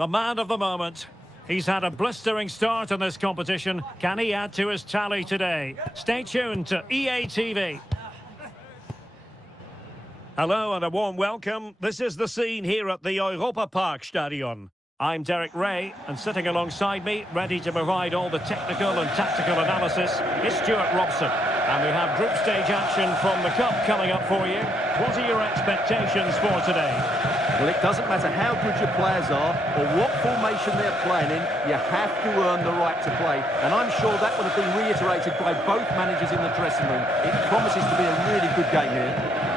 the man of the moment. He's had a blistering start in this competition. Can he add to his tally today? Stay tuned to EA TV. Hello and a warm welcome. This is the scene here at the Europa Park Stadion. I'm Derek Ray, and sitting alongside me, ready to provide all the technical and tactical analysis, is Stuart Robson. And we have group stage action from the Cup coming up for you. What are your expectations for today? Well, it doesn't matter how good your players are or what formation they're playing in, you have to earn the right to play. And I'm sure that would have been reiterated by both managers in the dressing room. It promises to be a really good game here.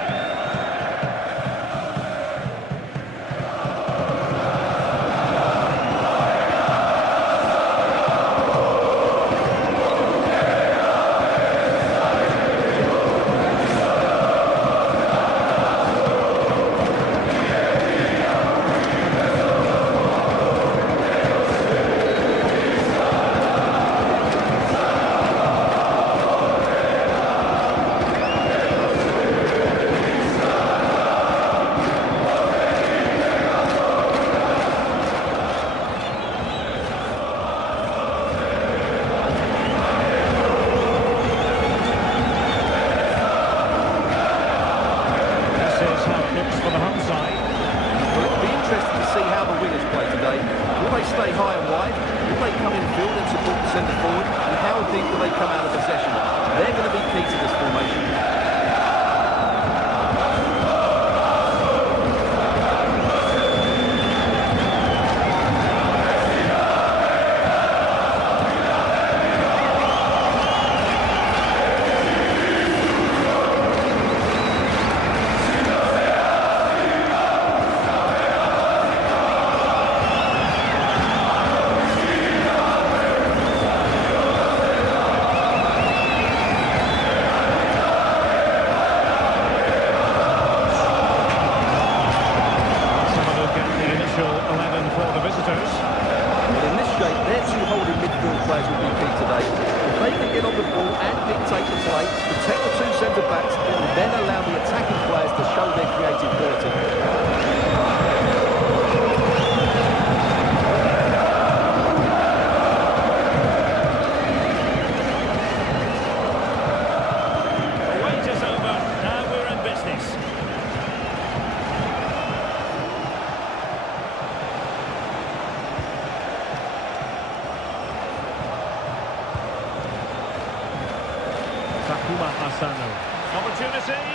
Stay high and wide, will they come in field and support the centre forward, and how deep will they come out of possession? They're going to be key to this formation. Players will be key today. If they can get on the ball and dictate the play, protect the two centre-backs, it will then allow the attacking players to show their creative ability. The wait is over. Now we're in business. Opportunity.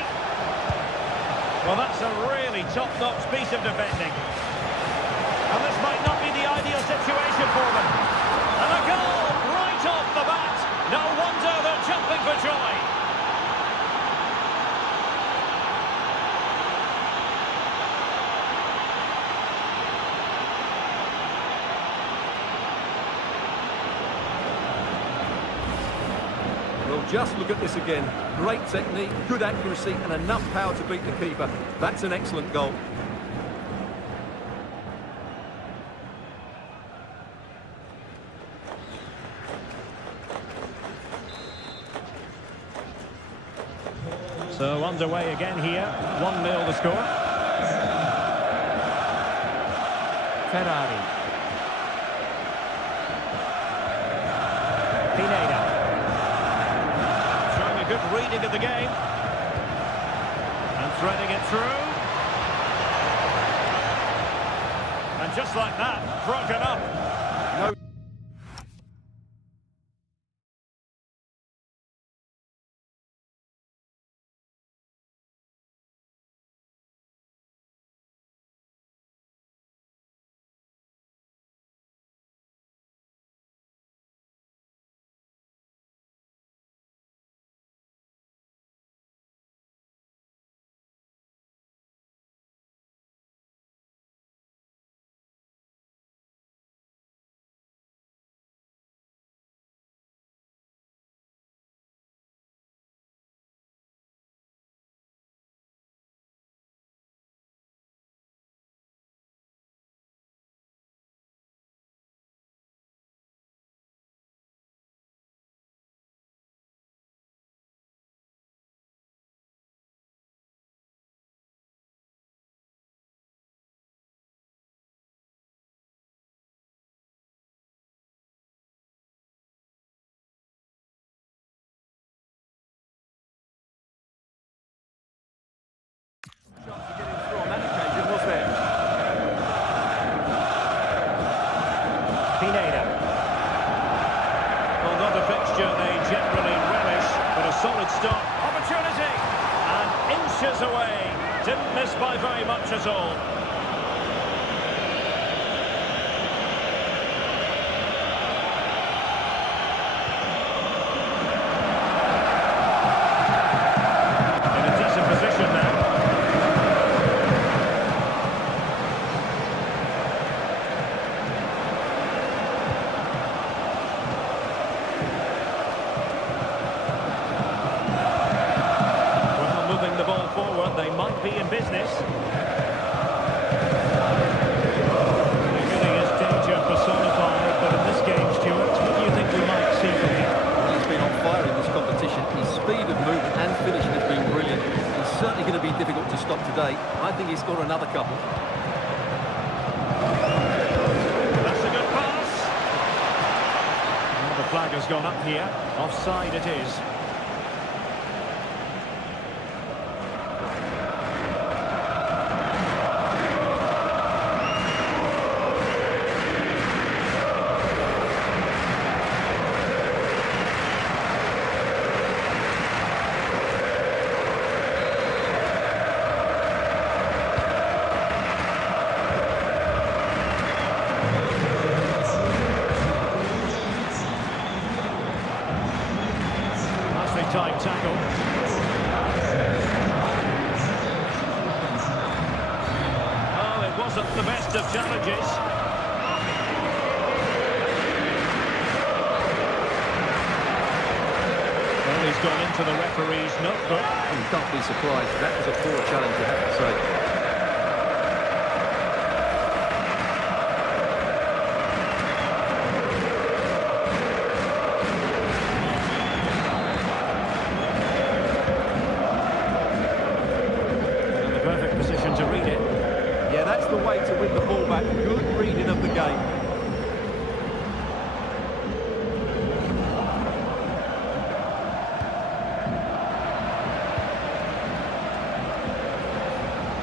Well, that's a really top-notch piece of defending. And this might not be the ideal situation for them. And a goal right off the bat. No wonder they're jumping for joy. Well, just look at this again. Great technique, good accuracy, and enough power to beat the keeper. That's an excellent goal. So underway again here. 1-0 the score. Ferrari. Pineda. Good reading of the game. And threading it through. And just like that, broken up. No. soul. In a decent position now. Moving the ball forward, they might be in business. It really is danger personified, but in this game, Stuart, what do you think we might see from him? Well, he's been on fire in this competition. His speed of movement and finishing has been brilliant. He's certainly going to be difficult to stop today. I think he's got another couple. That's a good pass. Well, the flag has gone up here. Offside it is. Time tackle. Oh, it wasn't the best of challenges. Well, he's gone into the referee's notebook. You can't be surprised. That was a poor challenge, you have to say. To read it. Yeah, that's the way to win the ball back. Good reading of the game.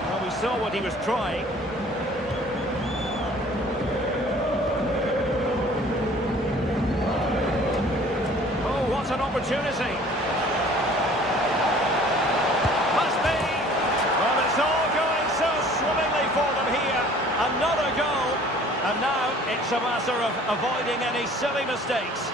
Well, we saw what he was trying. Oh, what an opportunity. Must be. Well, it's all going so swimmingly for them here. Another goal. And now it's a matter of avoiding any silly mistakes.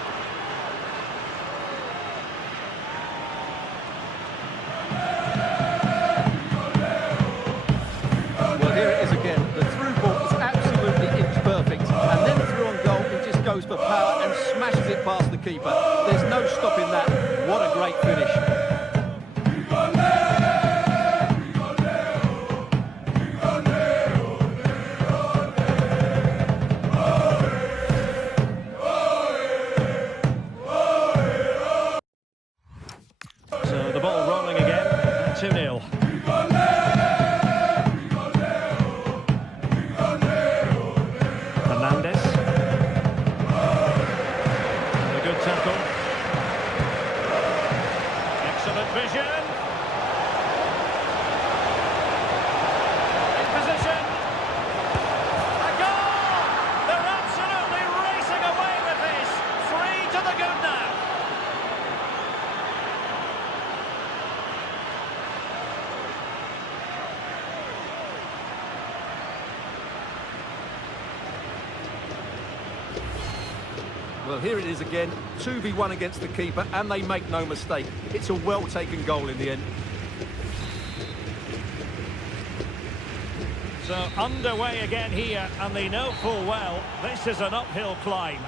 Well, here it is again. The through ball is absolutely inch perfect. And then through on goal, he just goes for power and smashes it past the keeper. There's no stopping that. What a great finish. So the ball rolling again, 2-0. Fernandes. And a good tackle. Excellent vision. In position. A goal! They're absolutely racing away with this. 3 to the good now. Well, here it is again, 2v1 against the keeper, and they make no mistake. It's a well-taken goal in the end. So underway again here, and they know full well this is an uphill climb.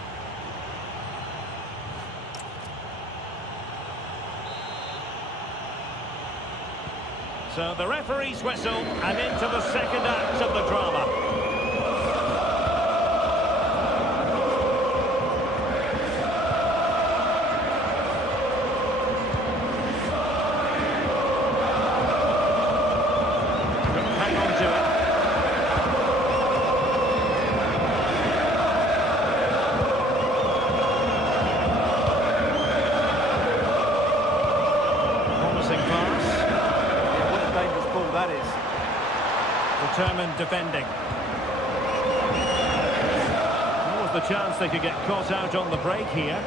So the referee's whistle, and into the second act of the drama. Hang on to it. Promising pass. Yeah, what a dangerous ball that is. Determined defending. What was the chance they could get caught out on the break here?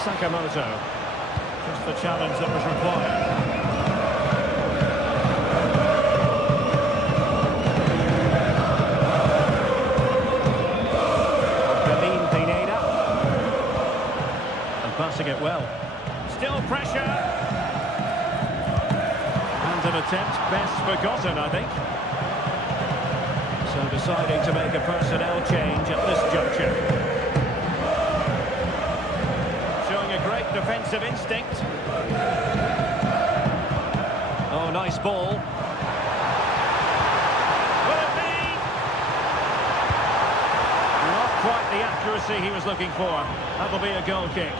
Sakamoto. Just the challenge that was required. Passing it well. Still pressure. And an attempt best forgotten, I think. So deciding to make a personnel change at this juncture. Showing a great defensive instinct. Oh, nice ball. Will it be? Not quite the accuracy he was looking for. That'll be a goal kick.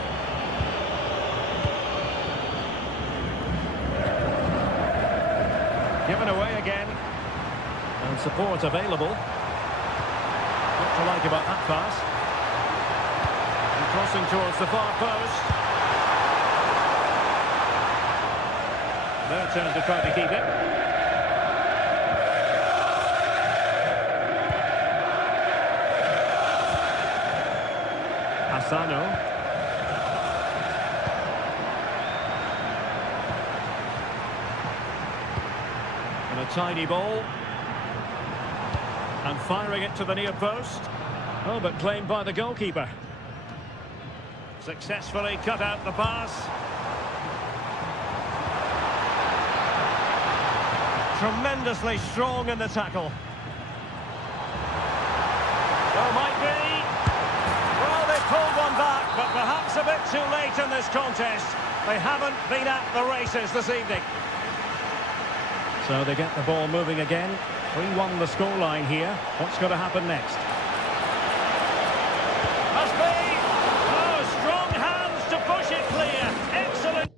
Given away again. And support available. What to like about that pass. And crossing towards the far post. Their turn to try to keep it. Asano. A tiny ball. And firing it to the near post. Oh, but claimed by the goalkeeper. Successfully cut out the pass. Tremendously strong in the tackle. Oh, might be. Well, they pulled one back, but perhaps a bit too late in this contest. They haven't been at the races this evening. So they get the ball moving again. 3-1 the scoreline here. What's going to happen next? Must be! Oh, strong hands to push it clear. Excellent.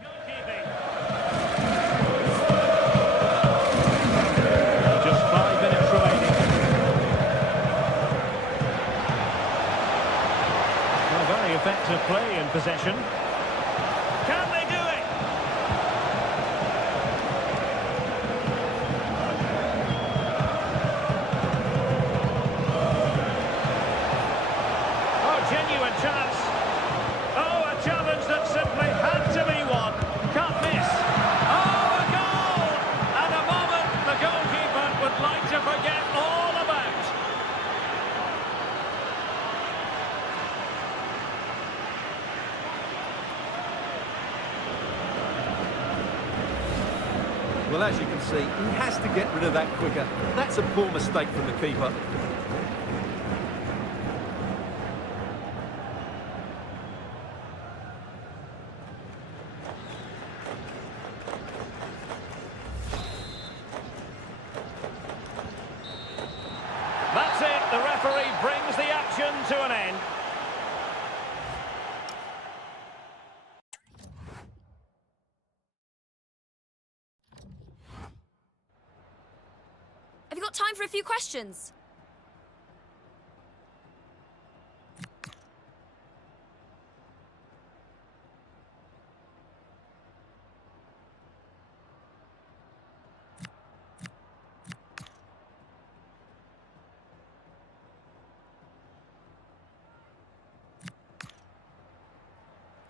Goalkeeping. Effective play in possession. Can they do it? Oh, genuine chance. Oh, a challenge that simply had to be won. Can't miss. Oh, a goal! And a moment the goalkeeper would like to forget all about. Well, as you can see, he has to get rid of that quicker. That's a poor mistake from the keeper. That's it. The referee brings the action to an end. Have you got time for a few questions?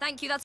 Thank you, that's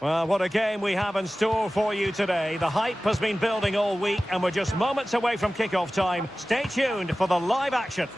Well, what a game we have in store for you today. The hype has been building all week and we're just moments away from kick-off time. Stay tuned for the live action.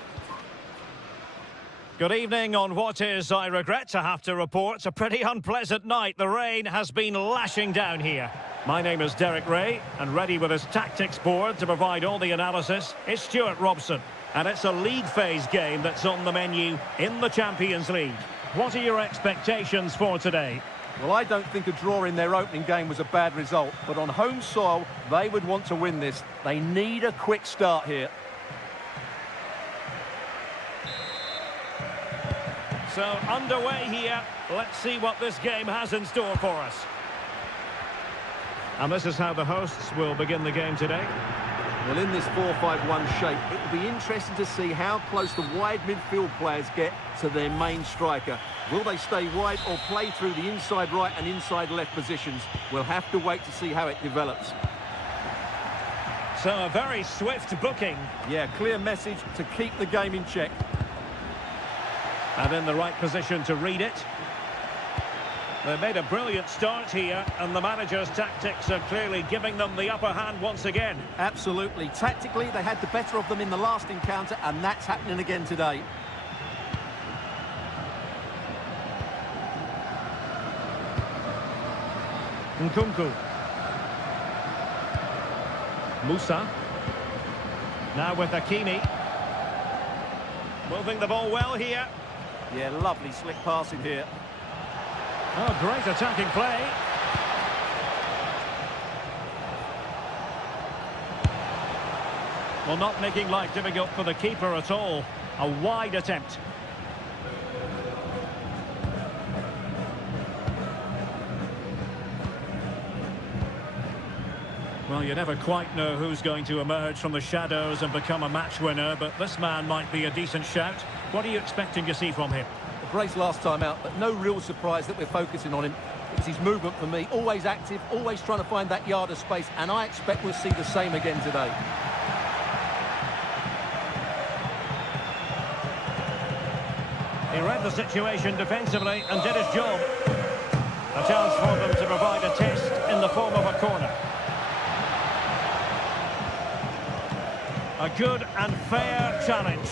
Good evening on what is, I regret to have to report, a pretty unpleasant night. The rain has been lashing down here. My name is Derek Ray, and ready with his tactics board to provide all the analysis is Stuart Robson. And it's a league phase game that's on the menu in the Champions League. What are your expectations for today? Well, I don't think a draw in their opening game was a bad result, but on home soil, they would want to win this. They need a quick start here. So, underway here. Let's see what this game has in store for us. And this is how the hosts will begin the game today. Well, in this 4-5-1 shape, it will be interesting to see how close the wide midfield players get to their main striker. Will they stay wide or play through the inside right and inside left positions? We'll have to wait to see how it develops. So, a very swift booking. Yeah, clear message to keep the game in check. And in the right position to read it. They made a brilliant start here, and the manager's tactics are clearly giving them the upper hand once again. Absolutely. Tactically, they had the better of them in the last encounter, and that's happening again today. Nkunku. Musa. Now with Hakimi. Moving the ball well here. Yeah, lovely slick passing here. Oh, great attacking play. Well, not making life difficult for the keeper at all. A wide attempt. Well, you never quite know who's going to emerge from the shadows and become a match winner, but this man might be a decent shout. What are you expecting to see from him? Brace last time out, but no real surprise that we're focusing on him. It's his movement for me, always active, always trying to find that yard of space, and I expect we'll see the same again today. He read the situation defensively and did his job. A chance for them to provide a test in the form of a corner. A good and fair challenge.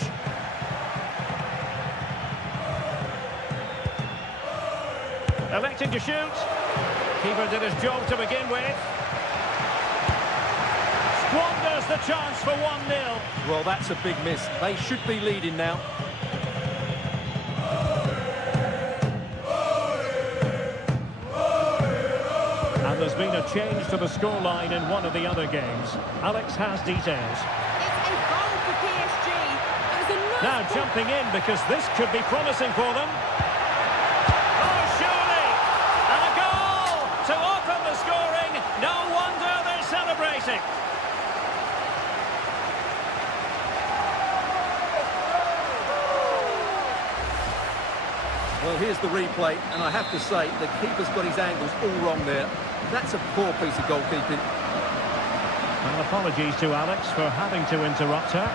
Electing to shoot. Keeper did his job to begin with. Squanders the chance for 1-0. Well, that's a big miss. They should be leading now. And there's been a change to the scoreline in one of the other games. Alex has details. It's a goal for PSG. It was a nice Now jumping in because this could be promising for them. Oh, surely! And a goal to open the scoring. No wonder they're celebrating. Well, here's the replay, and I have to say, the keeper's got his angles all wrong there. That's a poor piece of goalkeeping. Well, apologies to Alex for having to interrupt her.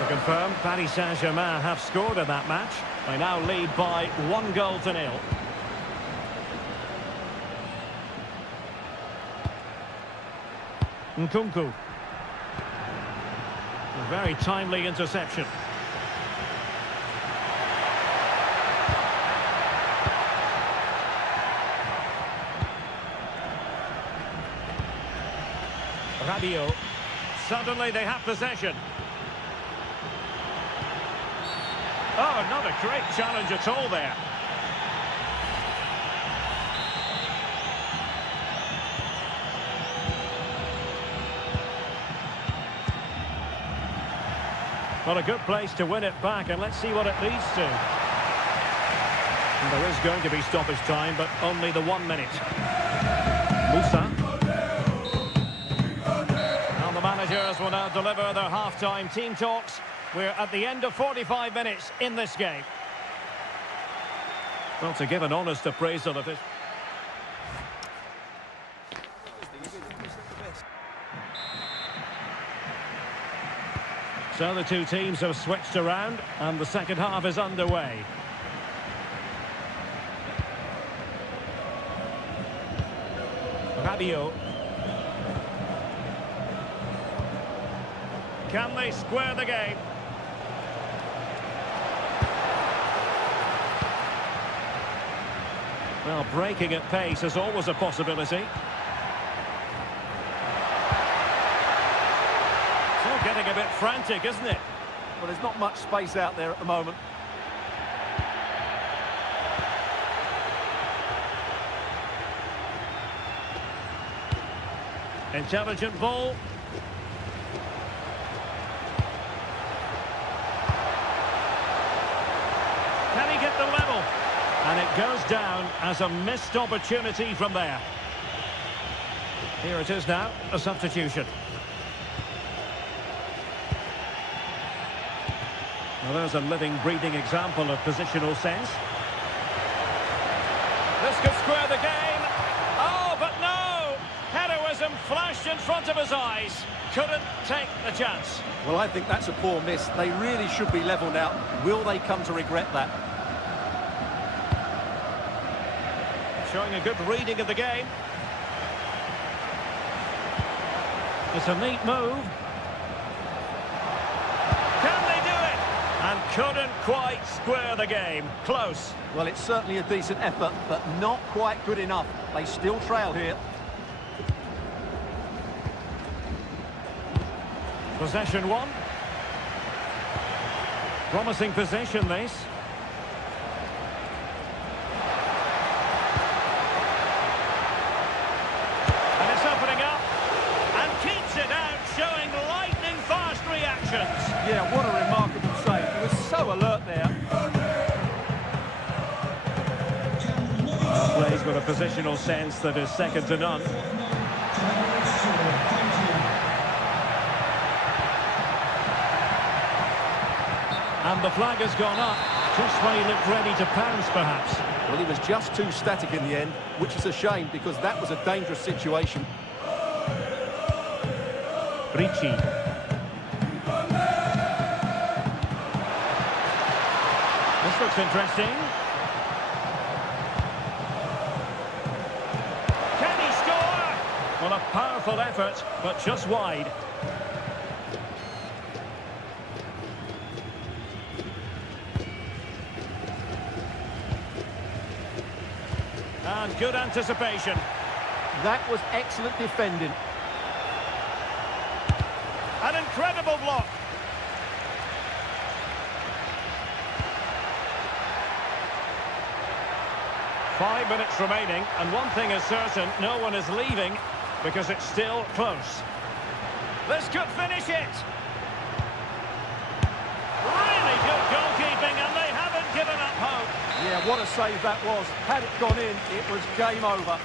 To confirm, Paris Saint-Germain have scored in that match. They now lead by 1-0. Nkunku. A very timely interception. Rabiot. Suddenly they have possession. Oh, not a great challenge at all there. Well, a good place to win it back, and let's see what it leads to. And there is going to be stoppage time, but only the 1 minute. Musa. And the managers will now deliver their half-time team talks. We're at the end of 45 minutes in this game. Well, to give an honest appraisal of it. So the two teams have switched around and the second half is underway. Fabio. Can they square the game? Well, breaking at pace is always a possibility. It's all getting a bit frantic, isn't it? Well, there's not much space out there at the moment. Intelligent ball. Can he get the level? And it goes down as a missed opportunity from there. Here it is now, a substitution. Well, there's a living, breathing example of positional sense. This could square the game. Oh, but no! Heroism flashed in front of his eyes. Couldn't take the chance. Well, I think that's a poor miss. They really should be level now. Will they come to regret that? Showing a good reading of the game. It's a neat move. Can they do it? And couldn't quite square the game. Close. Well, it's certainly a decent effort, but not quite good enough. They still trail here. Possession one. Promising possession, this. And it's opening up. And keeps it out, showing lightning-fast reactions. Yeah, what a remarkable save. He was so alert there. Plays with a positional sense that is second to none. And the flag has gone up, just when he looked ready to pounce, perhaps. Well, he was just too static in the end, which is a shame because that was a dangerous situation. Ricci. This looks interesting. Can he score? Well, a powerful effort, but just wide. And good anticipation. That was excellent defending. An incredible block. Five minutes remaining, and one thing is certain, no one is leaving because it's still close. This could finish it. Really good goalkeeping, and they haven't given up hope. Yeah, what a save that was. Had it gone in, it was game over.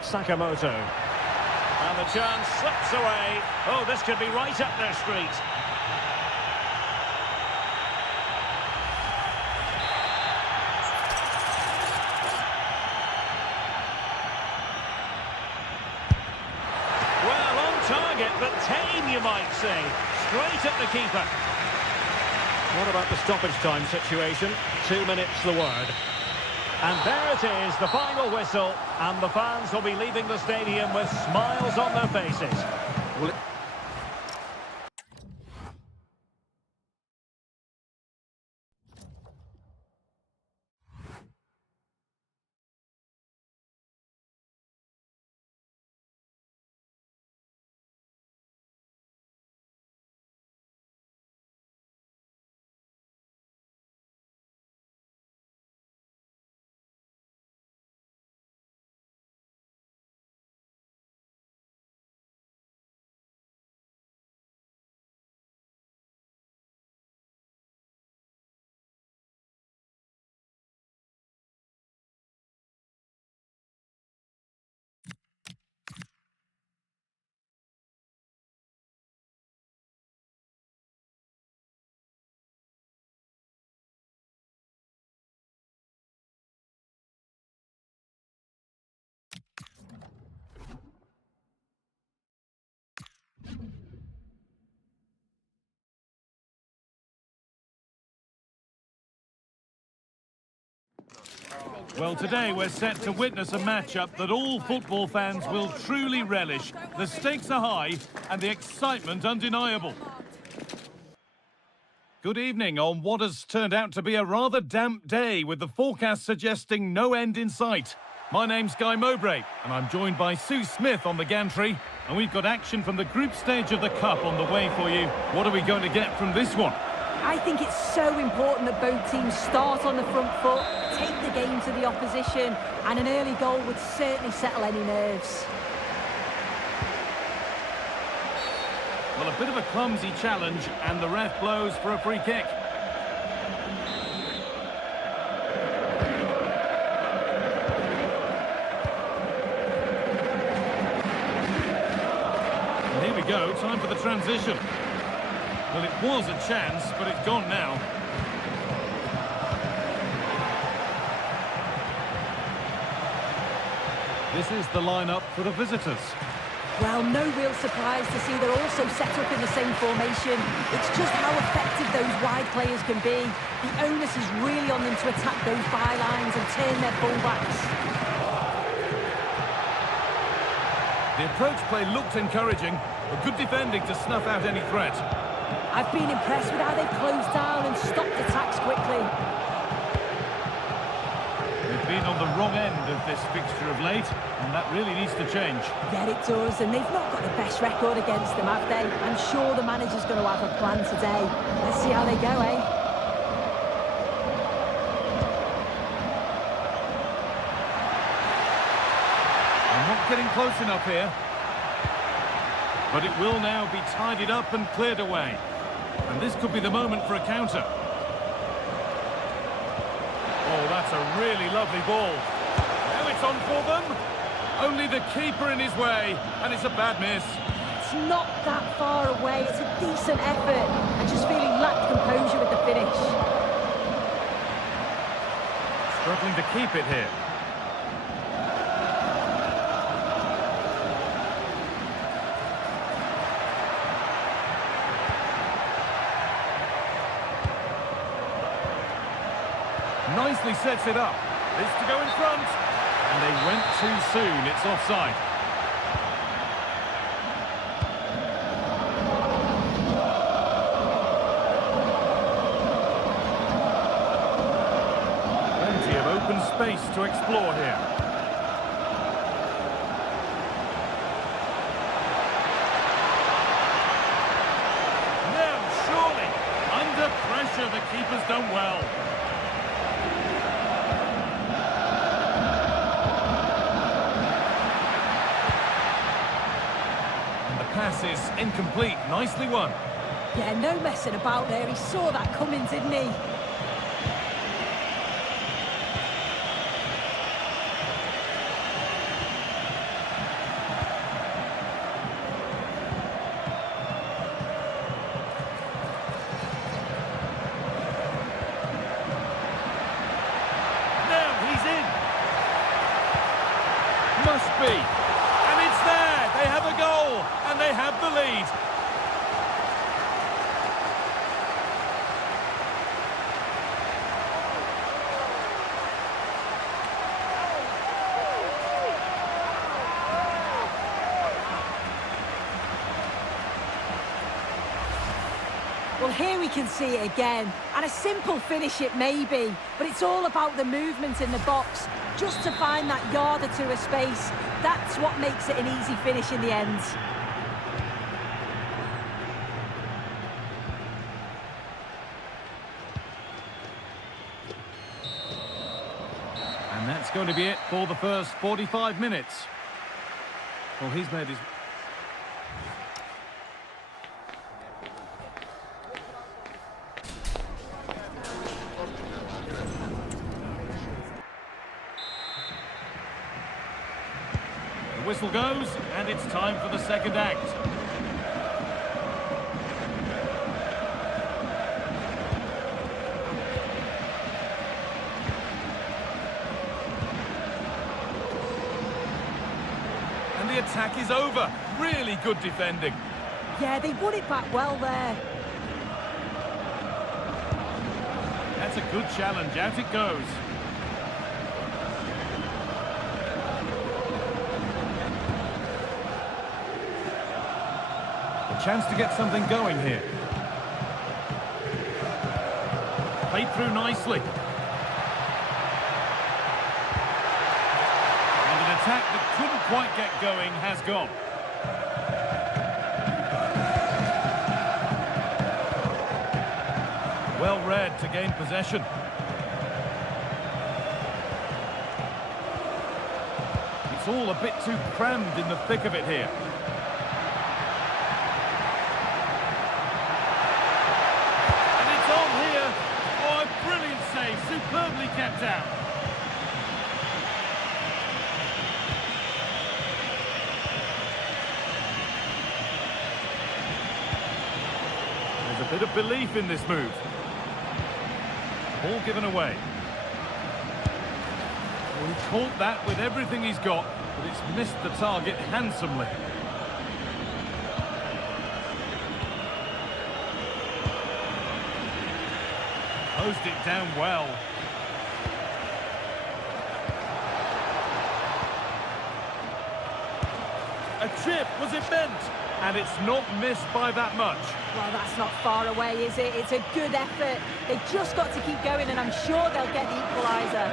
Sakamoto. And the chance slips away. Oh, this could be right up their street. Well, on target, but tame, you might say. Straight at the keeper. What about the stoppage time situation? 2 minutes the word. And there it is, the final whistle, and the fans will be leaving the stadium with smiles on their faces. Well, Well, today we're set to witness a matchup that all football fans will truly relish. The stakes are high and the excitement undeniable. Good evening on what has turned out to be a rather damp day, with the forecast suggesting no end in sight. My name's Guy Mowbray and I'm joined by Sue Smith on the gantry, and we've got action from the group stage of the Cup on the way for you. What are we going to get from this one? I think it's so important that both teams start on the front foot, take the game to the opposition, and an early goal would certainly settle any nerves. Well, a bit of a clumsy challenge, and the ref blows for a free kick. And here we go, time for the transition. Well, it was a chance, but it's gone now. This is the lineup for the visitors. Well, no real surprise to see they're also set up in the same formation. It's just how effective those wide players can be. The onus is really on them to attack those bylines and turn their fullbacks. The approach play looked encouraging, but good defending to snuff out any threat. I've been impressed with how they've closed down and stopped attacks quickly. They've been on the wrong end of this fixture of late, and that really needs to change. Yeah, it does, and they've not got the best record against them, have they? I'm sure the manager's going to have a plan today. Let's see how they go, eh? I'm not getting close enough here. But it will now be tidied up and cleared away. And this could be the moment for a counter. Oh, that's a really lovely ball. Now it's on for them. Only the keeper in his way, and it's a bad miss. It's not that far away. It's a decent effort. I just feel he lacked composure with the finish. Struggling to keep it here. Nicely sets it up. This to go in front. And they went too soon. It's offside. Plenty of open space to explore here. Now, surely. Under pressure, the keeper's done well. Pass is incomplete. Nicely won. Yeah, no messing about there. He saw that coming, didn't he? Now he's in. Must be. And it's there. They have a goal. And they have the lead. Well, here we can see it again. And a simple finish it may be, but it's all about the movement in the box. Just to find that yard or two of space, that's what makes it an easy finish in the end. And that's going to be it for the first 45 minutes. Well, he's made his... The whistle goes, and it's time for the second act. And the attack is over. Really good defending. Yeah, they won it back well there. That's a good challenge. Out it goes. chance to get something going here. Played through nicely. And an attack that couldn't quite get going has gone. Well read to gain possession. It's all a bit too crammed in the thick of it here. And it's on here. Oh, a brilliant save, superbly kept out. There's a bit of belief in this move. Ball given away. Well, he caught that with everything he's got, but it's missed the target handsomely. Closed it down well. A chip, was it meant? And it's not missed by that much. Well, that's not far away, is it? It's a good effort. They've just got to keep going, and I'm sure they'll get the equaliser.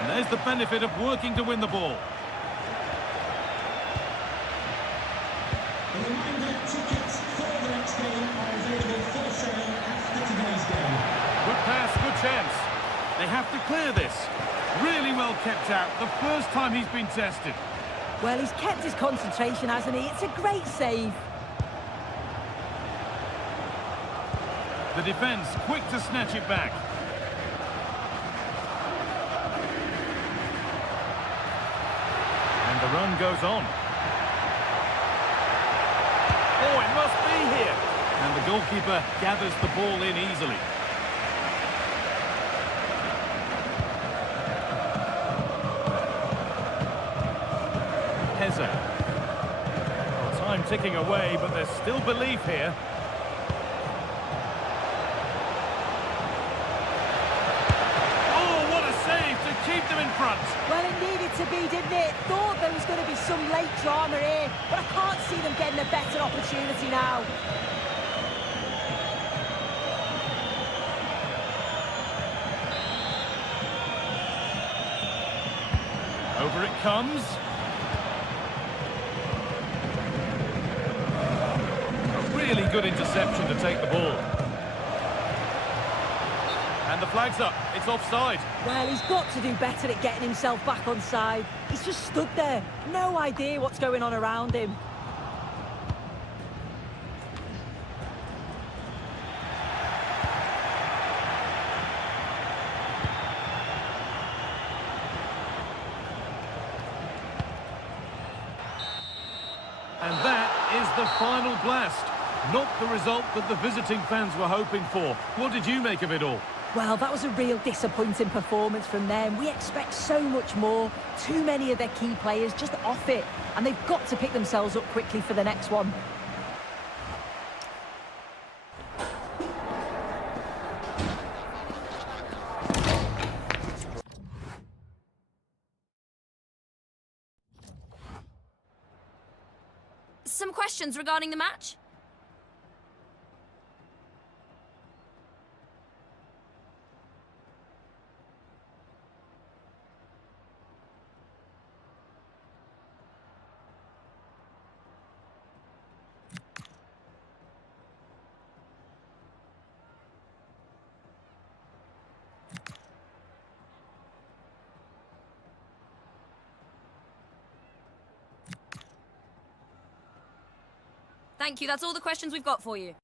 And there's the benefit of working to win the ball. A reminder, tickets for the next game are available for sale after today's game. Good pass, good chance. They have to clear this. Really well kept out, the first time he's been tested. Well, he's kept his concentration, hasn't he? It's a great save. The defence quick to snatch it back. And the run goes on. Oh, it must be here. And the goalkeeper gathers the ball in easily. Well, time ticking away, but there's still belief here. Oh, what a save to keep them in front. Well, it needed to be, didn't it? Thought there was going to be some late drama here, but I can't see them getting a better opportunity now. Over it comes. Really good interception to take the ball. And the flag's up. It's offside. Well, he's got to do better at getting himself back on side. He's just stood there. No idea what's going on around him. And that is the final blast. Not the result that the visiting fans were hoping for. What did you make of it all? Well, that was a real disappointing performance from them. We expect so much more. Too many of their key players just off it. And they've got to pick themselves up quickly for the next one. Some questions regarding the match? Thank you, that's all the questions we've got for you.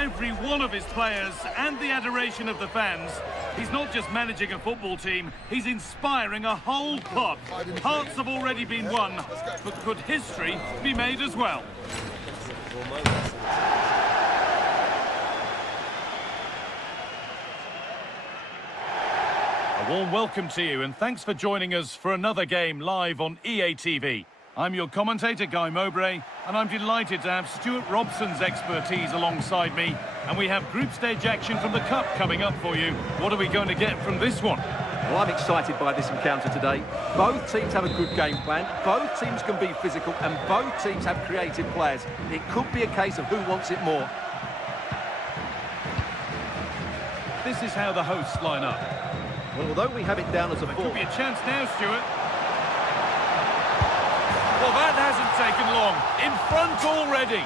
every one of his players and the adoration of the fans. He's not just managing a football team, he's inspiring a whole pod. Hearts have already been won, but could history be made as well? A warm welcome to you, and thanks for joining us for another game live on EA TV. I'm your commentator, Guy Mowbray, and I'm delighted to have Stuart Robson's expertise alongside me. And we have group stage action from the Cup coming up for you. What are we going to get from this one? Well, I'm excited by this encounter today. Both teams have a good game plan, both teams can be physical, and both teams have creative players. It could be a case of who wants it more. This is how the hosts line up. Well, although we have it down as a There four... could be a chance now, Stuart. Well, that hasn't taken long. In front already.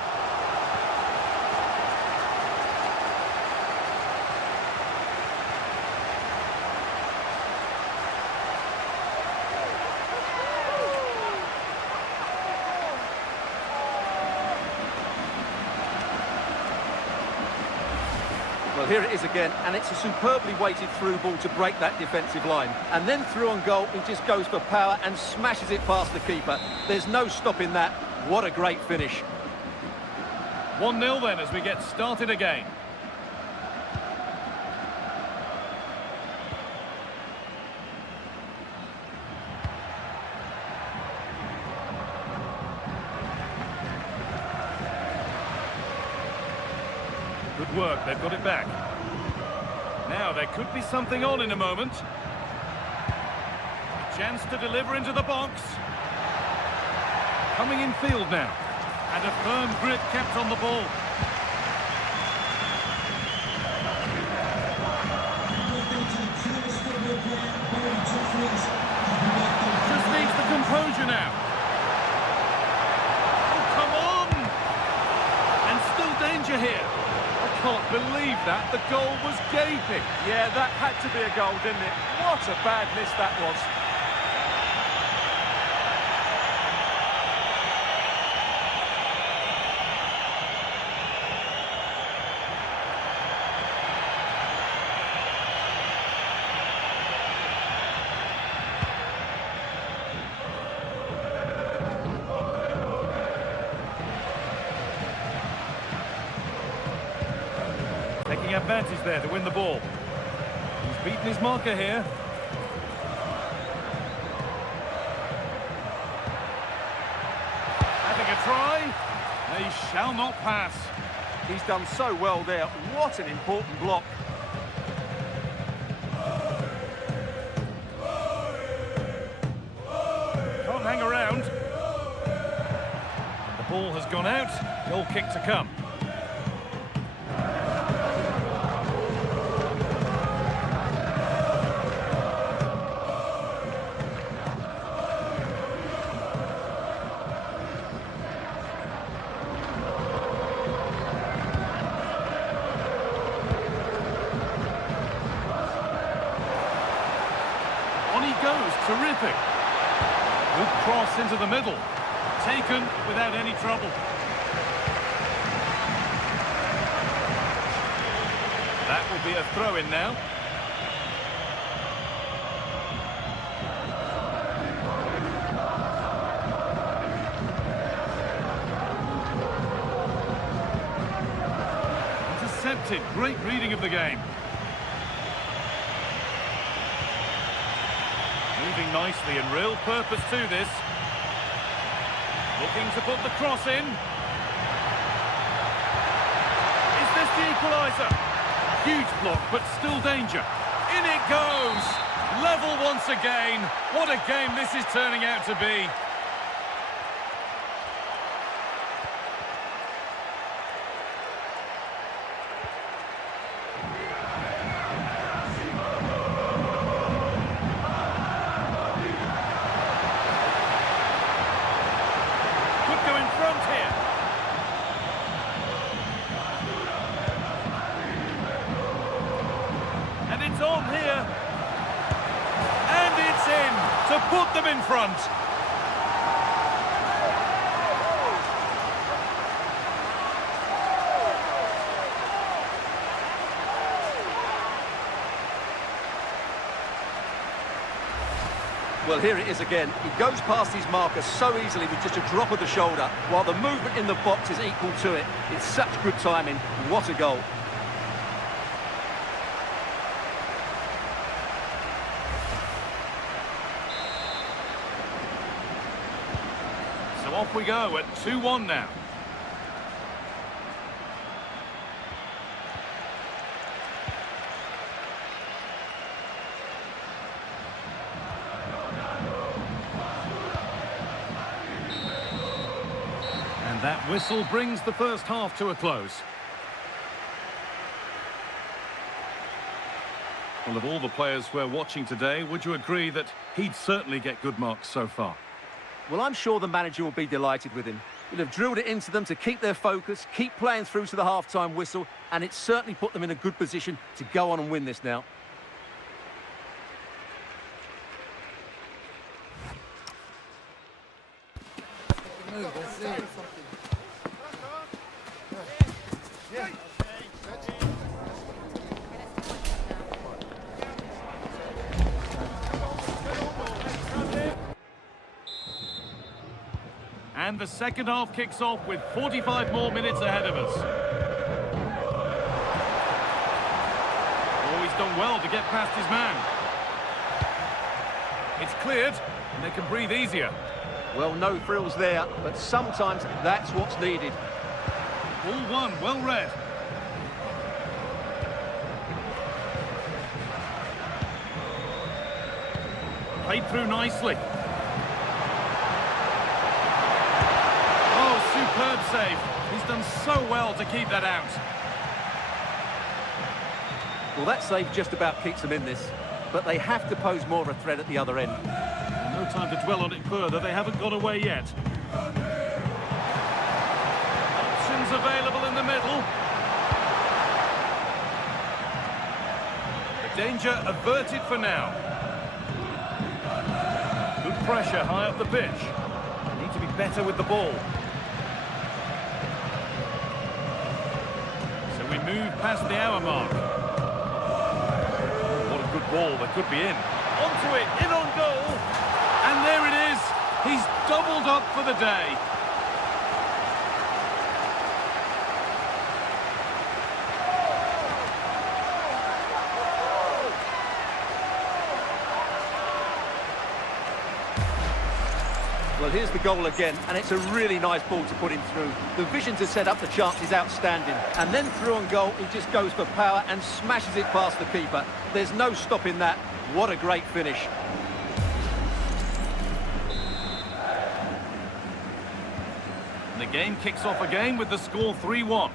Well, here it is again, and it's a superbly weighted through ball to break that defensive line. And then through on goal, he just goes for power and smashes it past the keeper. There's no stopping that. What a great finish. 1-0 then as we get started again. Good work, they've got it back. Now, there could be something on in a moment. A chance to deliver into the box. Coming in field now. And a firm grip kept on the ball. Just needs the composure now. Oh, come on! And still danger here. I can't believe that. The goal was gaping. Yeah, that had to be a goal, didn't it? What a bad miss that was. Taking advantage there to win the ball. He's beaten his marker here. Having a try. They shall not pass. He's done so well there. What an important block. Can't hang around. The ball has gone out. Goal kick to come. On he goes, terrific. Good cross into the middle. Taken without any trouble. That will be a throw-in now. Intercepted, great reading of the game. Moving nicely and real purpose to this. Looking to put the cross in. Is this the equaliser? Huge block, but still danger. In it goes! Level once again. What a game this is turning out to be. It's on here. And it's in to put them in front. Well, here it is again. He goes past his marker so easily with just a drop of the shoulder, while the movement in the box is equal to it. It's such good timing. What a goal. So off we go at 2-1 now. And that whistle brings the first half to a close. Well, of all the players we're watching today, would you agree that he'd certainly get good marks so far? Well, I'm sure the manager will be delighted with him. He'll have drilled it into them to keep their focus, keep playing through to the half-time whistle, and it's certainly put them in a good position to go on and win this now. And the second half kicks off with 45 more minutes ahead of us. Oh, he's done well to get past his man. It's cleared, and they can breathe easier. Well, no frills there, but sometimes that's what's needed. Ball one, well read. Played through nicely. Superb save. He's done so well to keep that out. Well, that save just about keeps them in this, but they have to pose more of a threat at the other end. No time to dwell on it further. They haven't got away yet. Options available in the middle. The danger averted for now. Good pressure high up the pitch. Need to be better with the ball. Move past the hour mark. What a good ball, that could be in. Onto it, in on goal. And there it is. He's doubled up for the day. Well, here's the goal again, and it's a really nice ball to put him through. The vision to set up the chance is outstanding. And then through on goal, he just goes for power and smashes it past the keeper. There's no stopping that. What a great finish. And the game kicks off again with the score 3-1.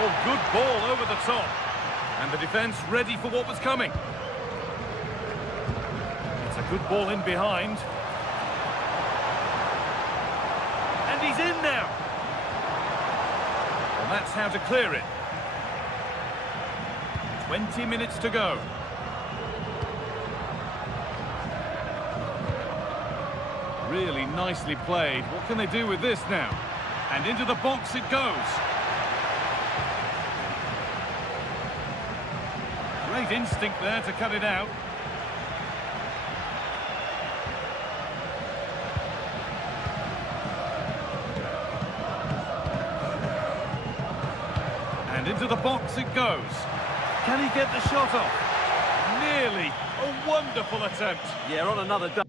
Oh, good ball over the top. And the defence ready for what was coming. It's a good ball in behind. And he's in now. Well, that's how to clear it. 20 minutes to go. Really nicely played. What can they do with this now? And into the box it goes. Great instinct there to cut it out. And into the box it goes. Can he get the shot off? Nearly. A wonderful attempt. Yeah, on another day.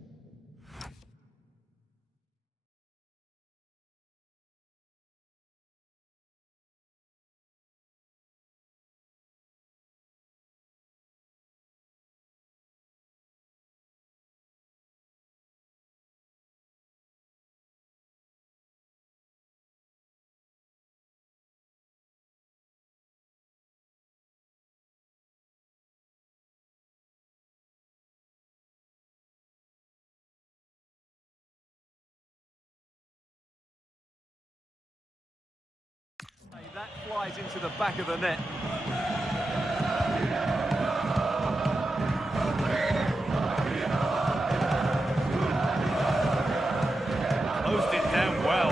That flies into the back of the net. Closed it down well.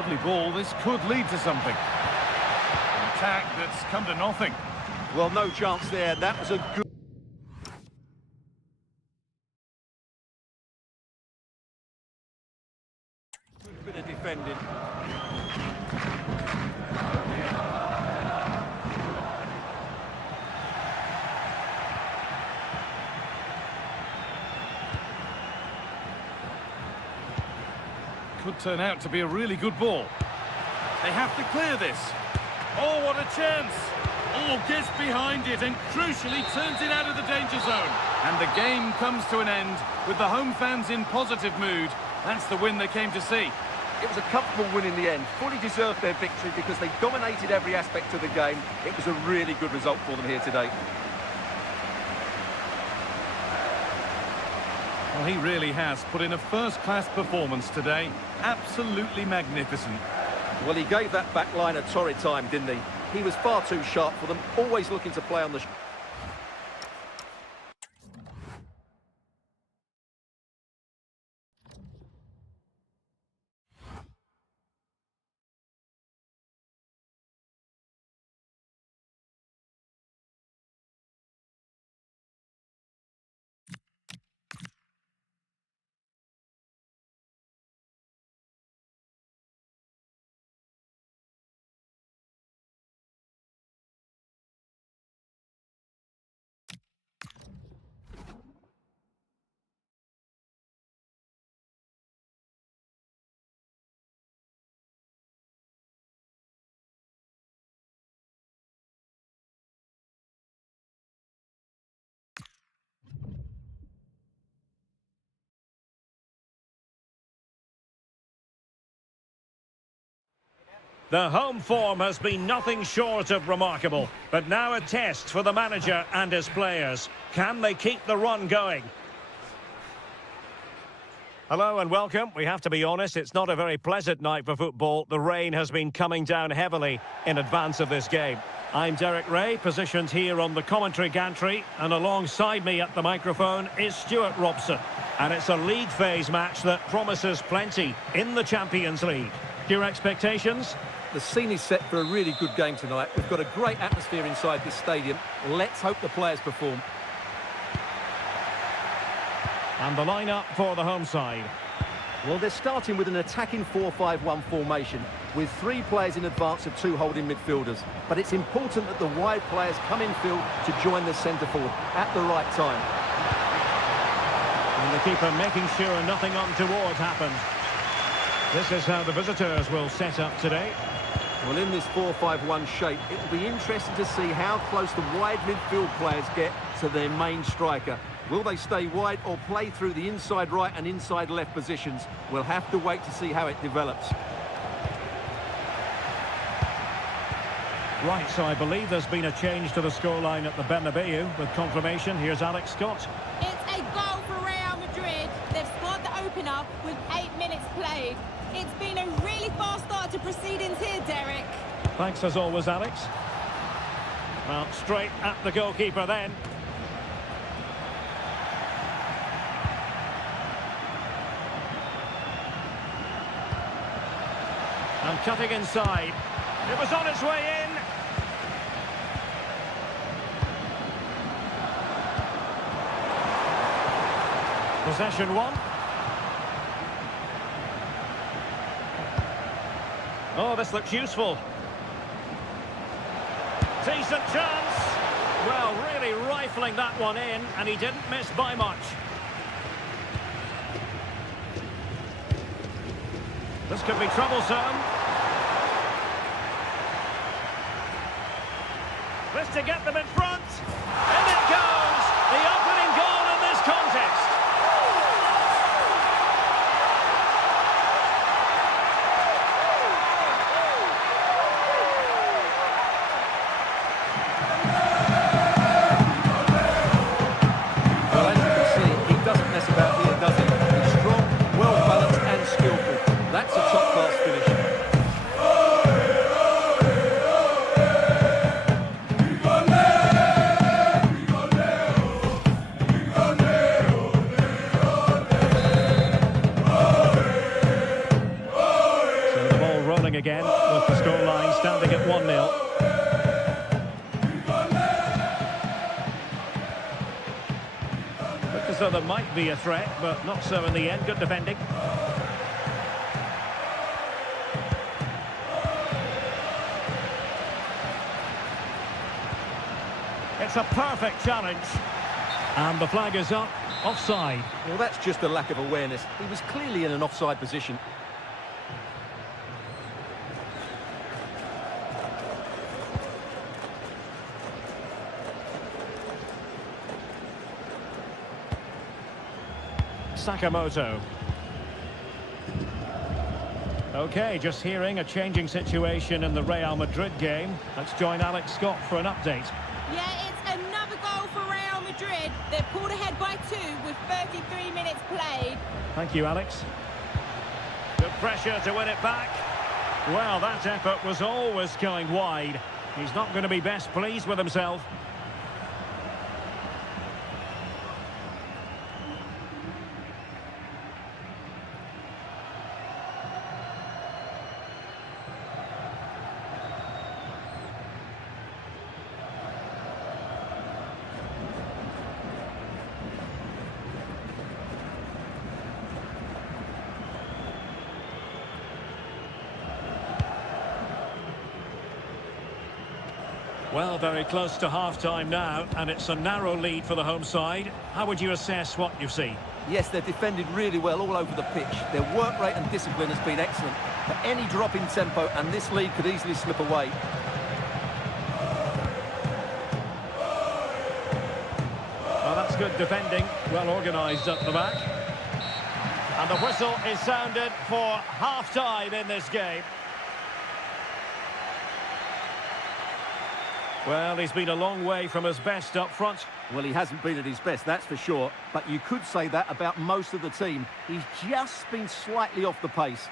Lovely ball, this could lead to something. An attack that's come to nothing. Well, no chance there. That was a good... bit of defending. Could turn out to be a really good ball. They have to clear this. Oh, what a chance! Oh, gets behind it and crucially turns it out of the danger zone. And the game comes to an end with the home fans in positive mood. That's the win they came to see. It was a comfortable win in the end. Fully deserved their victory because they dominated every aspect of the game. It was a really good result for them here today. Well, he really has put in a first-class performance today. Absolutely magnificent. Well, he gave that back line a torrid time, didn't he? He was far too sharp for them, always looking to play on the... The home form has been nothing short of remarkable, but now a test for the manager and his players. Can they keep the run going? Hello and welcome. We have to be honest, it's not a very pleasant night for football. The rain has been coming down heavily in advance of this game. I'm Derek Ray, positioned here on the commentary gantry, and alongside me at the microphone is Stuart Robson. And it's a league phase match that promises plenty in the Champions League. Your expectations? The scene is set for a really good game tonight. We've got a great atmosphere inside this stadium. Let's hope the players perform. And the lineup for the home side. Well, they're starting with an attacking 4-5-1 formation with 3 players in advance of 2 holding midfielders. But it's important that the wide players come in field to join the centre forward at the right time. And the keeper making sure nothing untoward happens. This is how the visitors will set up today. Well, in this 4-5-1 shape, it will be interesting to see how close the wide midfield players get to their main striker. Will they stay wide or play through the inside right and inside left positions? We'll have to wait to see how it develops. Right, so I believe there's been a change to the scoreline at the Bernabeu with confirmation. Here's Alex Scott. It's a goal for Real Madrid. They've scored the opener with 8 minutes played. It's been a really fast start to proceedings here, Derek. Thanks as always, Alex. Well, straight at the goalkeeper then. And cutting inside. It was on its way in. Possession one. Oh, this looks useful. Decent chance. Well, really rifling that one in, and he didn't miss by much. This could be troublesome. This to get them in front. In it goes! The opening goal in this contest. Well, as you can see, he doesn't mess about here, does he? He's strong, well-balanced and skillful. That's a top-class finish. travelling again with the scoreline standing at 1-0. Looked as though there might be a threat, but not so in the end. Good defending. It's a perfect challenge. And the flag is up. Offside. Well, that's just a lack of awareness. He was clearly in an offside position. Sakamoto. Okay, just hearing a changing situation in the Real Madrid game. Let's join Alex Scott for an update. Yeah, it's another goal for Real Madrid. They've pulled ahead by 2 with 33 minutes played. Thank you, Alex. Good pressure to win it back. Well, that effort was always going wide. He's not going to be best pleased with himself. Well, very close to half-time now, and it's a narrow lead for the home side. How would you assess what you've seen? Yes, they've defended really well all over the pitch. Their work rate and discipline has been excellent. But any drop in tempo and this lead could easily slip away. Well, that's good defending. Well organised up the back. And the whistle is sounded for half-time in this game. Well, he's been a long way from his best up front. Well, he hasn't been at his best, that's for sure. But you could say that about most of the team. He's just been slightly off the pace.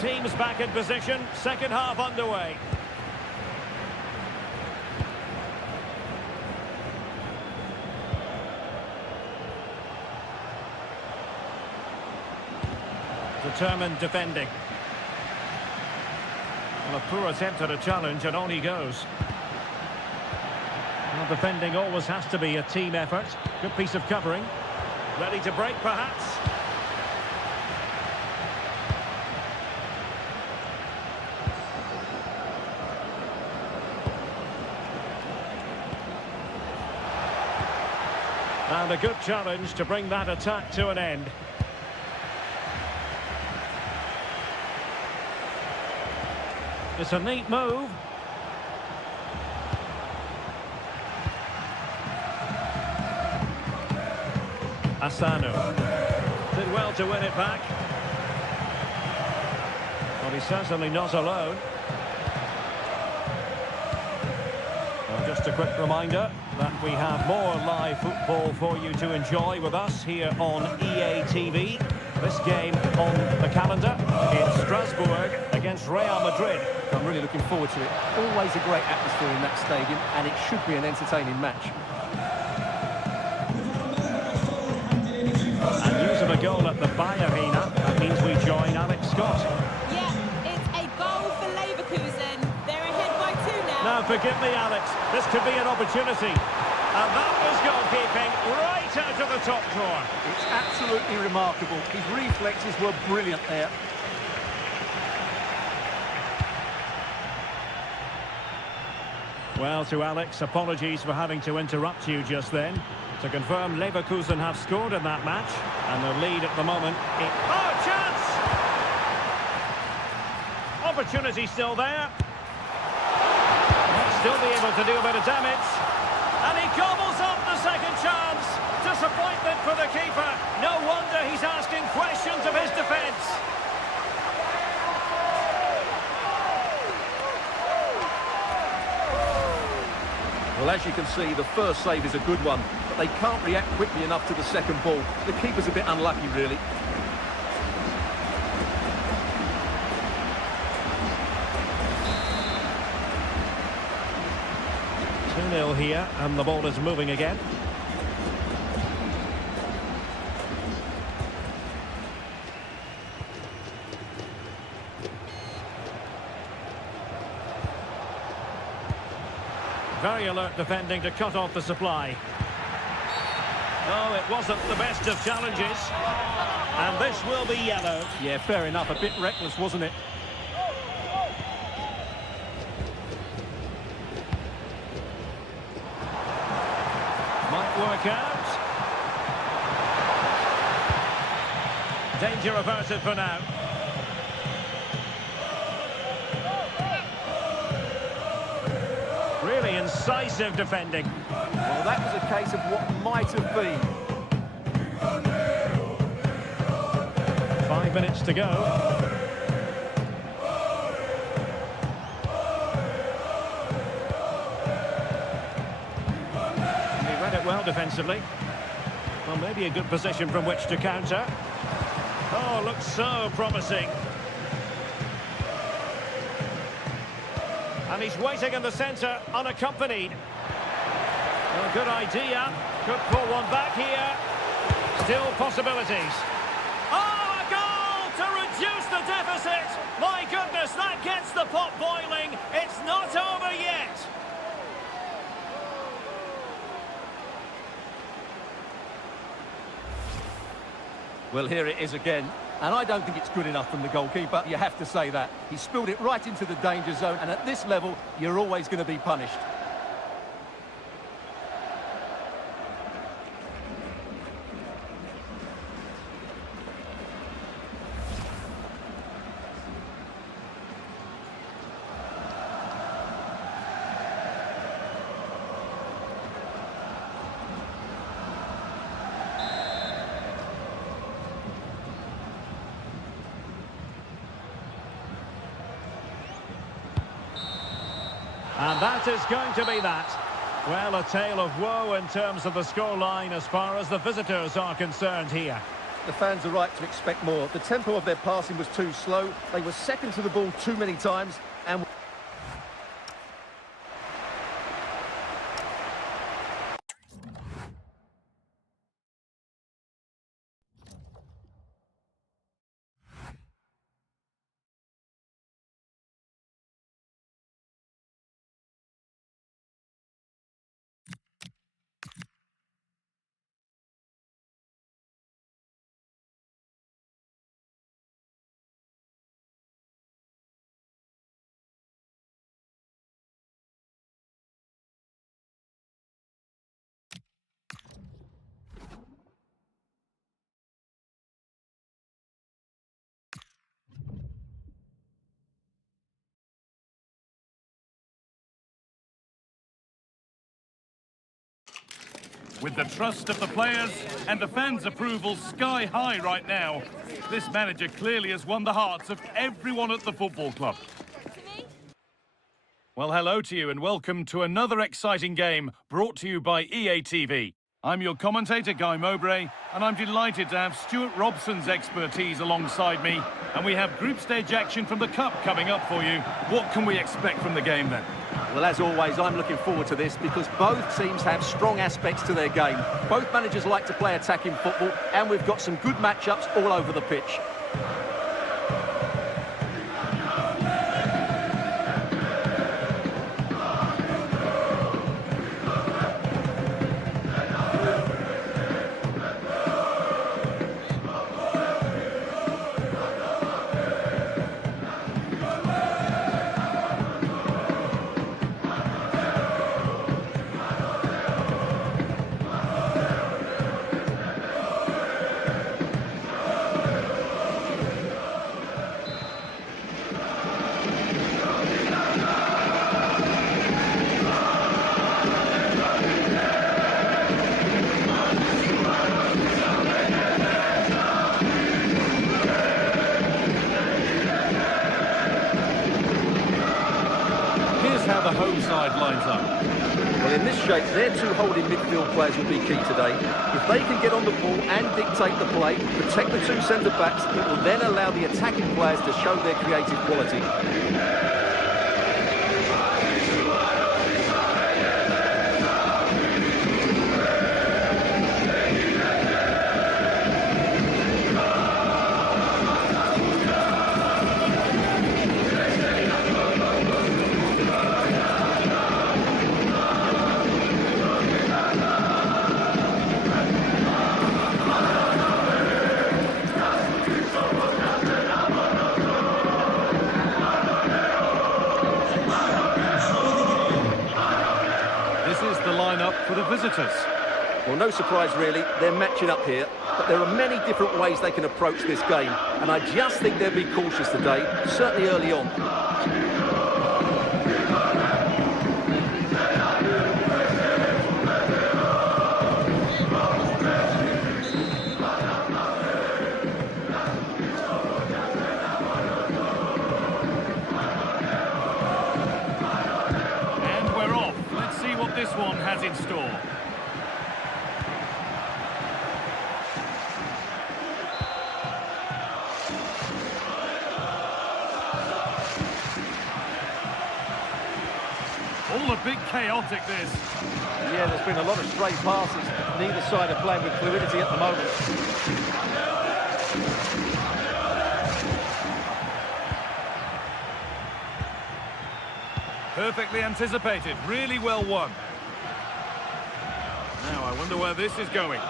Teams back in position, second half underway. Determined defending. Well, a poor attempt at a challenge, and on he goes. Well, defending always has to be a team effort. Good piece of covering. Ready to break, perhaps. And a good challenge to bring that attack to an end. It's a neat move. Asano. Did well to win it back. Well, he's certainly not alone. Well, just a quick reminder that we have more live football for you to enjoy with us here on EA TV. This game on the calendar in Strasbourg against Real Madrid. I'm really looking forward to it. Always a great atmosphere in that stadium, and it should be an entertaining match. And news of a goal at the Arena. That means we join Alex Scott. Yeah, it's a goal for Leverkusen. They're ahead by 2 now. Now, forgive me, Alex. This could be an opportunity. And that was goalkeeping right out of the top drawer. It's absolutely remarkable. His reflexes were brilliant there. Well, to Alex, apologies for having to interrupt you just then. To confirm, Leverkusen have scored in that match, and their lead at the moment. Oh, chance! Opportunity still there. Well, still the able to do a bit of damage. And he gobbles up the second chance. Disappointment for the keeper. No wonder he's asking questions of his defence. Well, as you can see, the first save is a good one, but they can't react quickly enough to the second ball. The keeper's a bit unlucky, really. Two-nil here, and the ball is moving again. Very alert defending to cut off the supply. No, it wasn't the best of challenges. And this will be yellow. Yeah, fair enough. A bit reckless, wasn't it? Might work out. Danger averted for now. Really incisive defending. Well, that was a case of what might have been. 5 minutes to go. He read it well defensively. Well, maybe a good position from which to counter. Oh, looks so promising. And he's waiting in the centre, unaccompanied. Well, good idea. Could pull one back here. Still possibilities. Oh, a goal to reduce the deficit. My goodness, that gets the pot boiling. It's not over yet. Well, here it is again. And I don't think it's good enough from the goalkeeper. You have to say that. He spilled it right into the danger zone, and at this level, you're always going to be punished. And that is going to be that. Well, a tale of woe in terms of the scoreline as far as the visitors are concerned here. The fans are right to expect more. The tempo of their passing was too slow. They were second to the ball too many times, and With the trust of the players and the fans' approval sky high right now, this manager clearly has won the hearts of everyone at the football club. Well, hello to you and welcome to another exciting game brought to you by EA TV. I'm your commentator, Guy Mowbray, and I'm delighted to have Stuart Robson's expertise alongside me. And we have group stage action from the Cup coming up for you. What can we expect from the game then? well, as always, I'm looking forward to this because both teams have strong aspects to their game. Both managers like to play attacking football, and we've got some good matchups all over the pitch. lines up. Well, in this shape, their two holding midfield players will be key today. If they can get on the ball and dictate the play, protect the two centre-backs, it will then allow the attacking players to show their creative quality. For the visitors. Well, no surprise really, they're matching up here, but there are many different ways they can approach this game, and I just think they'll be cautious today, certainly early on. And we're off. Let's see what this one has in store. All a bit chaotic, this. Yeah, there's been a lot of stray passes. Neither side are playing with fluidity at the moment. Perfectly anticipated, really well won. Now, I wonder where this is going.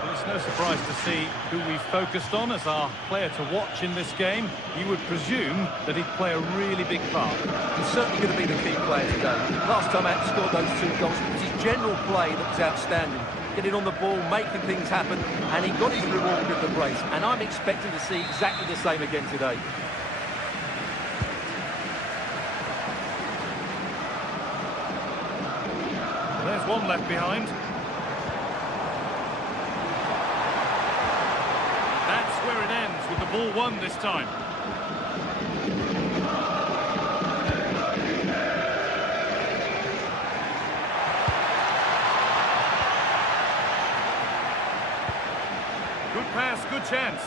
Well, it's no surprise to see who we've focused on as our player to watch in this game. You would presume that he'd play a really big part. He's certainly going to be the key player today. Last time out, he scored those two goals. It was his general play that was outstanding. Getting on the ball, making things happen, and he got his reward with the brace. And I'm expecting to see exactly the same again today. Well, there's one left behind. That's where it ends, with the ball won this time. Good pass, good chance.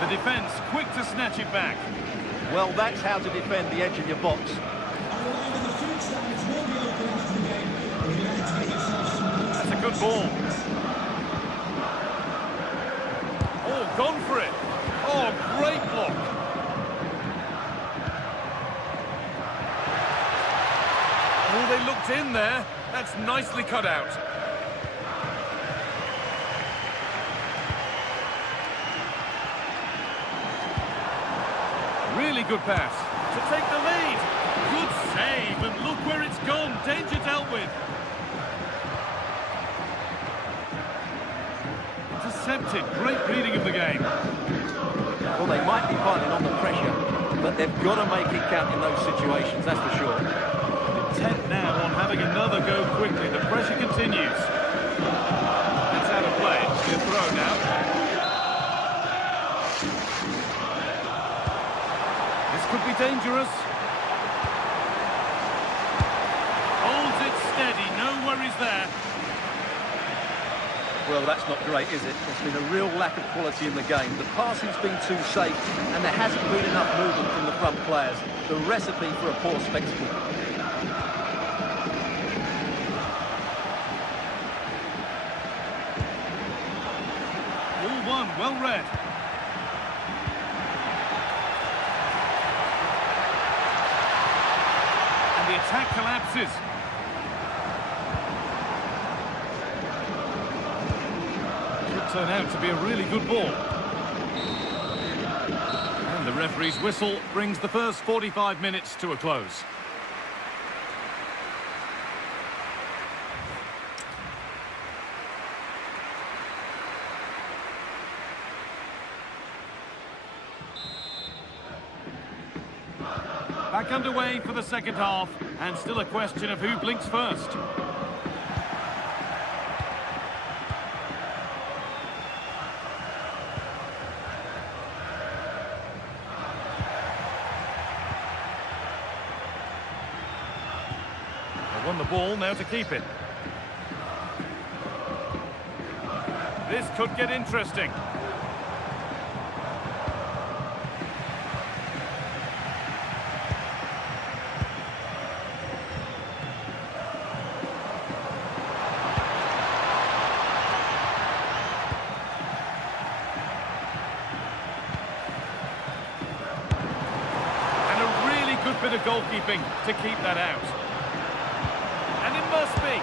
The defence quick to snatch it back. Well, that's how to defend the edge of your box. That's a good ball. Oh, gone for it. Oh, great block. Oh, they looked in there. That's nicely cut out. Really good pass to take the lead. Good save, and look where it's gone. Danger dealt with. Intercepted. Great reading of the game. Well, they might be piling on the pressure, but they've got to make it count in those situations, that's for sure. Intent now on having another go quickly. The pressure continues. It's out of play. It's a throw now. Could be dangerous. Holds it steady, no worries there. Well, that's not great, is it? There's been a real lack of quality in the game. The passing's been too safe, and there hasn't been enough movement from the front players. The recipe for a poor spectacle. All one, well read. The attack collapses. Could turn out to be a really good ball. And the referee's whistle brings the first 45 minutes to a close. Back underway for the second half, and still a question of who blinks first. ball, now to keep it. This could get interesting. Bit of goalkeeping to keep that out. And it must be.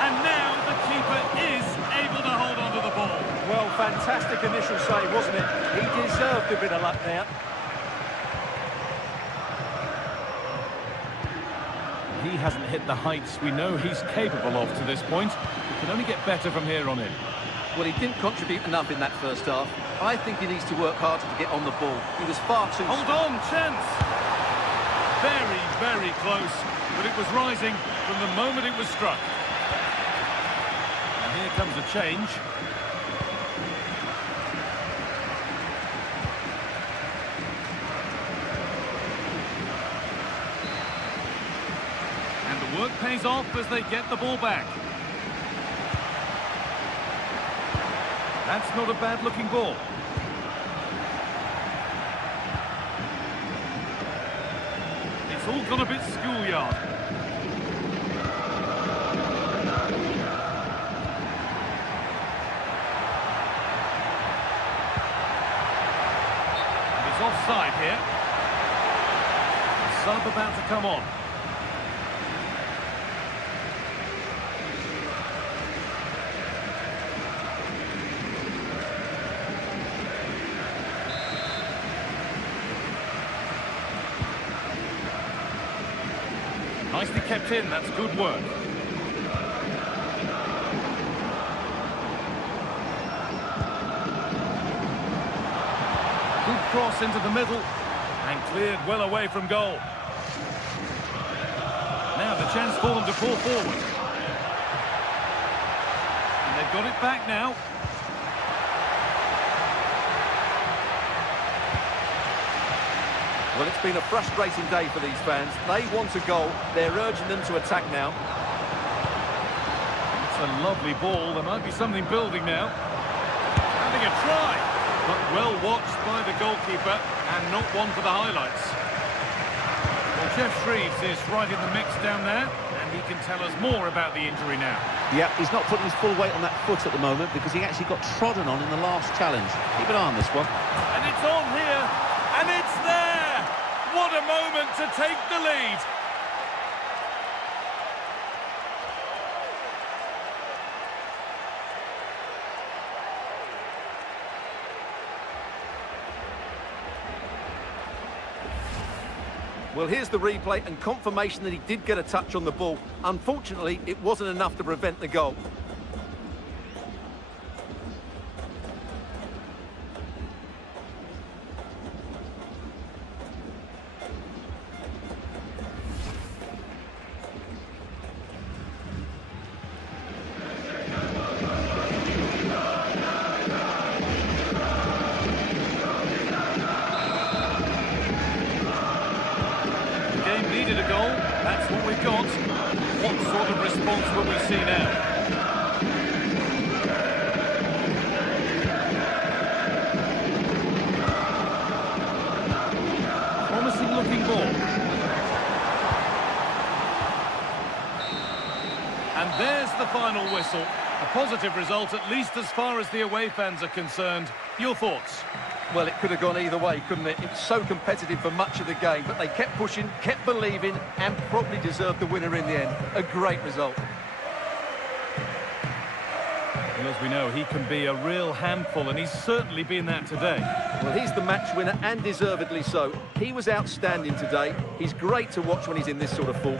And now the keeper is able to hold on to the ball. Well, fantastic initial save, wasn't it? He deserved a bit of luck there. He hasn't hit the heights we know he's capable of to this point. He can only get better from here on in. Well, he didn't contribute enough in that first half. I think he needs to work harder to get on the ball. He was far too... Hold on, chance! Very, very close, but it was rising from the moment it was struck. And here comes a change. And the work pays off as they get the ball back. That's not a bad-looking ball. It's all gone a bit schoolyard. And it's offside here. The sub about to come on. Nicely kept in, that's good work. Good cross into the middle and cleared well away from goal. Now the chance for them to pull forward. And they've got it back now. Well, it's been a frustrating day for these fans. They want a goal. They're urging them to attack now. It's a lovely ball. There might be something building now. Having a try, but well watched by the goalkeeper and not one for the highlights. Well, Jeff Shreves is right in the mix down there, and he can tell us more about the injury now. Yeah, he's not putting his full weight on that foot at the moment because he actually got trodden on in the last challenge. Keep an eye on this one. And it's on here, and it's there! What a moment to take the lead! Well, here's the replay and confirmation that he did get a touch on the ball. Unfortunately, it wasn't enough to prevent the goal. Needed a goal, that's what we've got. What sort of response will we see now? Promising looking ball. And there's the final whistle. A positive result, at least as far as the away fans are concerned. Your thoughts? Well, it could have gone either way, couldn't it? It was so competitive for much of the game, but they kept pushing, kept believing, and probably deserved the winner in the end. A great result. Well, as we know, he can be a real handful, and he's certainly been that today. Well, he's the match winner, and deservedly so. He was outstanding today. He's great to watch when he's in this sort of form.